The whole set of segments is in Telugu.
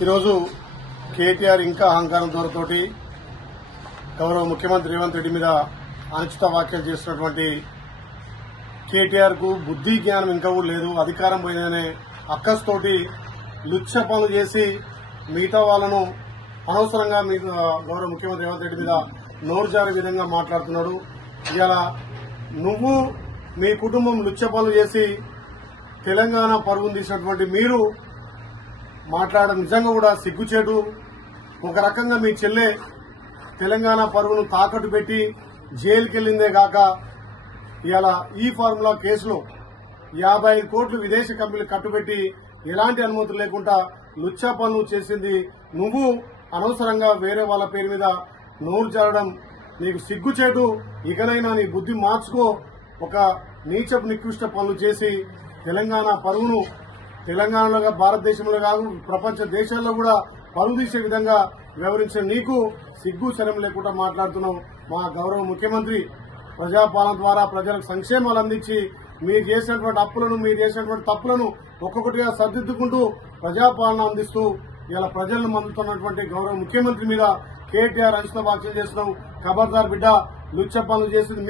ఈరోజు కేటీఆర్ ఇంకా అహంకారం దూరతోటి గౌరవ ముఖ్యమంత్రి రేవంత్ రెడ్డి మీద అనుచిత వ్యాఖ్యలు చేస్తున్నటువంటి కేటీఆర్ కు బుద్ధి జ్ఞానం ఇంకా కూడా లేదు. అధికారం పోయిందనే అక్కస్తోటి లుచ్చ పనులు చేసి మిగతా వాళ్లను అనవసరంగా గౌరవ ముఖ్యమంత్రి రేవంత్ రెడ్డి మీద నోరు జారే విధంగా మాట్లాడుతున్నాడు. ఇవాళ నువ్వు మీ కుటుంబం లుచ్చ పనులు చేసి తెలంగాణ పరువును తీసినటువంటి మీరు మాట్లాడడం నిజంగా కూడా సిగ్గుచేటు. ఒక రకంగా మీ చెల్లె తెలంగాణ పరువును తాకట్టు పెట్టి జైలుకెళ్లిందే గాక ఇవాళ ఈ ఫార్ములా కేసులో 55 కోట్లు విదేశీ కంపెనీలు కట్టుబెట్టి ఎలాంటి అనుమతులు లేకుండా లుచ్చా పనులు చేసింది నువ్వు. అనవసరంగా వేరే వాళ్ళ పేరు మీద నోరు జారడం నీకు సిగ్గుచేటు. ఇకనైనా నీ బుద్ధి మార్చుకో. ఒక నీచపు నికృష్ట పనులు చేసి తెలంగాణ పరువును తెలంగాణలో భారతదేశంలో కాదు ప్రపంచ దేశాల్లో కూడా పరువు తీసే విధంగా వ్యవహరించిన నీకు సిగ్గు శరం లేకుండా మాట్లాడుతున్నావు. మా గౌరవ ముఖ్యమంత్రి ప్రజాపాలన ద్వారా ప్రజలకు సంక్షేమాలు అందించి మీరు చేసినటువంటి అప్పులను మీరు చేసినటువంటి తప్పులను ఒక్కొక్కటిగా సర్దిద్దుకుంటూ ప్రజాపాలన అందిస్తూ ఇలా ప్రజలను మందుతున్నటువంటి గౌరవ ముఖ్యమంత్రి మీద కేటీఆర్ అనుచిత వ్యాఖ్యలు చేస్తున్నావు. ఖబర్దార్ బిడ్డ, లుచ్చ పనులు చేసింది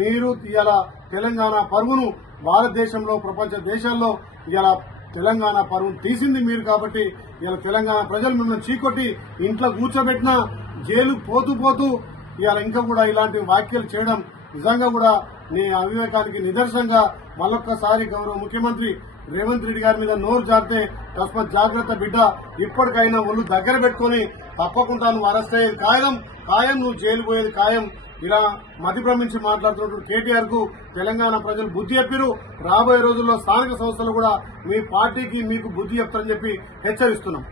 మీరు ఇలా తెలంగాణ పరువును భారతదేశంలో ప్రపంచ దేశాల్లో ఇలా తెలంగాణ పరువును తీసింది మీరు. కాబట్టి ఇలా తెలంగాణ ప్రజలు మిమ్మల్ని చీకొట్టి ఇంట్లో కూర్చోబెట్టినా జైలు పోతూ ఇవాళ ఇంకా కూడా ఇలాంటి వ్యాఖ్యలు చేయడం నిజంగా కూడా నీ అవివేకానికి నిదర్శనంగా మళ్ళొక్కసారి గౌరవ ముఖ్యమంత్రి రేవంత్ రెడ్డి గారి మీద నోరు జారితే తస్మత్ జాగ్రత్త బిడ్డ. ఇప్పటికైనా ఒళ్ళు దగ్గర పెట్టుకుని తప్పకుండా నువ్వు అరెస్ట్ అయ్యేది ఖాయం, నువ్వు జైలు పోయేది ఖాయం. ఇలా మతిభ్రమించి మాట్లాడుతున్నటువంటి కేటీఆర్ కు తెలంగాణ ప్రజలు బుద్ధి చెప్పారు. రాబోయే రోజుల్లో స్థానిక సంస్థలు కూడా మీ పార్టీకి మీకు బుద్ధి చెప్తారని చెప్పి హెచ్చరిస్తున్నాం.